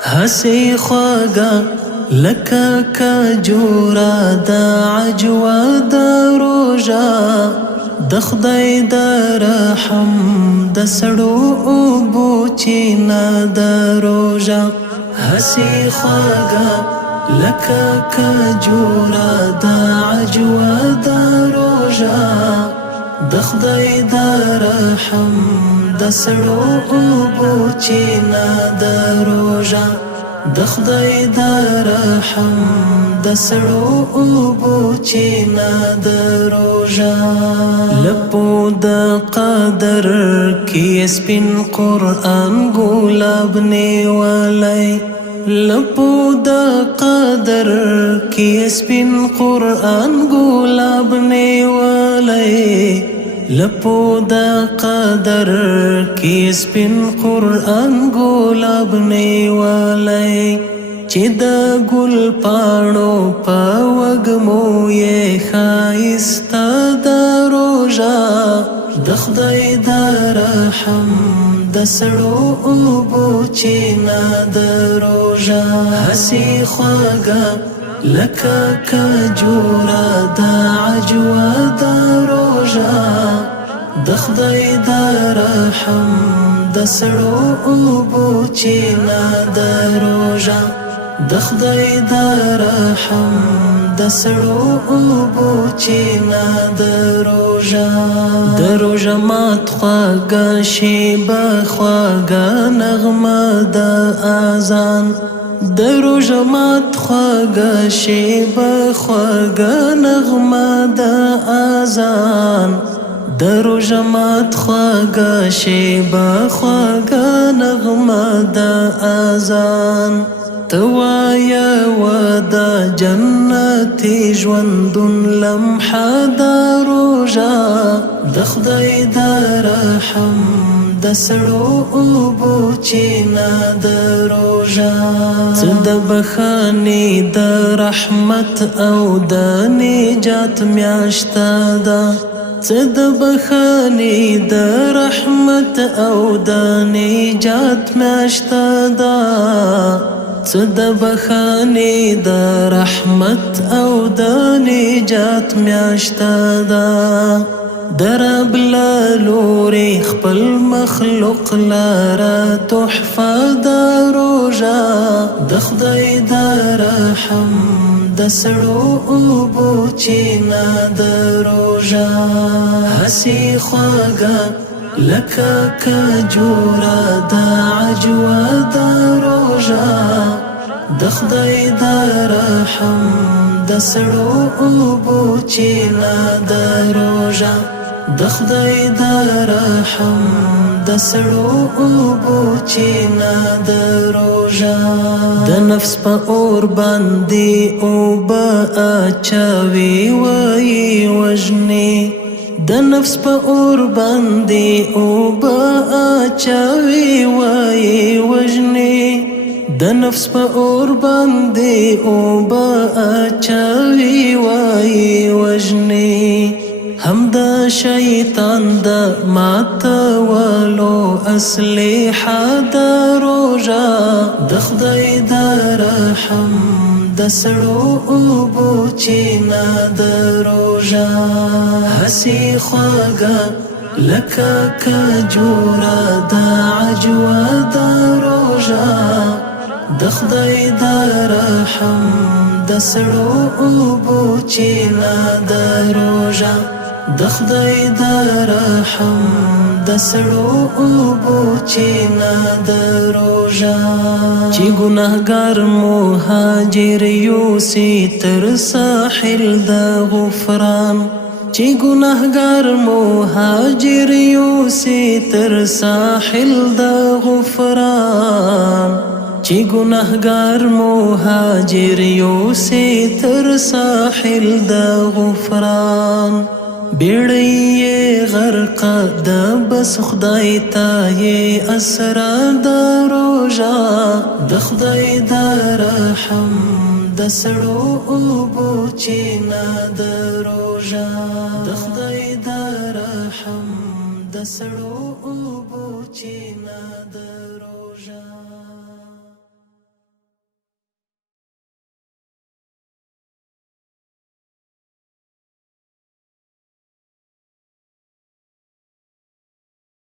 هسی خواگا لکا کجورا دا عجوا دا روژا د خدای د رحم د سړو اوبو چینا د روژا هسی خواگا لکا کجورا دا عجوا دا روژا د خدای د رحم د سړو اوبو چینا د روژا د خدای د رحم د سړو اوبو چینا د روژا لپو د قدر کې سپین قرآن ګلاب نیولی لپو د قدر کې سپین قرآن ګلاب نیولی لپو د قدر کې سپین قرآن ګلاب نیولی چې د ګل پاڼو په وږمو یې ښایسته د روژا د خدای د رحم د سړو اوبو چینا د روژا هسې خواږه لکه کجوره د عجوا د روژا د خدای د رحم د سړو اوبو چینا د روژا د خدای د رحم د سړو اوبو چینا د روژا د روژا مات خواږه شیبه خواږه نغمه د اذان د روژا مات خواږه شیبه خواږه نغمه د اذان د روژا مات خواږه شیبه خواږه نغمه د اذان توایا و د جنتی ژوندون لمحه د روژا د خدای د رحم د سړو اوبو چینا د روژا څه د بخښنې د رحمت او د نجات میاشته ده څه د بخښنې د رحمت او د نجات میاشته ده څه د بخښنې د رحمت او د نجات میاشته ده د رب له لورې خپل مخلوق لره تحفه د روژا د خدای د رحم د سړو اوبو چینا د روژا هسې خواږه لکه کجوره د عجوا د روژا د خدای د رحم د سړو اوبو چینا د روژا د خدای د رحم د سړو اوبو چینا د روژا د نفس په اور باندې اوبه اچوي وایي وژني د نفس په اور باندې اوبه اچوي وایي وژني د نفس په اور باندې اوبه اچوي وایي وژني هم د شیطان د ماتولو اسلحه د روژا د خدای د رحم د سړو اوبو چینا د روژا هسې خواږه لکه کجوره د عجوا د روژا د خدای د رحم د سړو اوبو چینا د روژا د خدای د رحم د سړو اوبو چینا د روژا چې ګناهګار مهاجر یوسي تر ساحل د غفران چې ګناهګار مهاجر یوسي تر ساحل د غفران چې ګناهګار مهاجر یوسي تر ساحل د غفران بیړۍ غرق د بس خدای ته یې اسرا د روژا د خدای د رحم د سړو اوبو چینا د روژا د خدای د رحم د سړو اوبو چینا د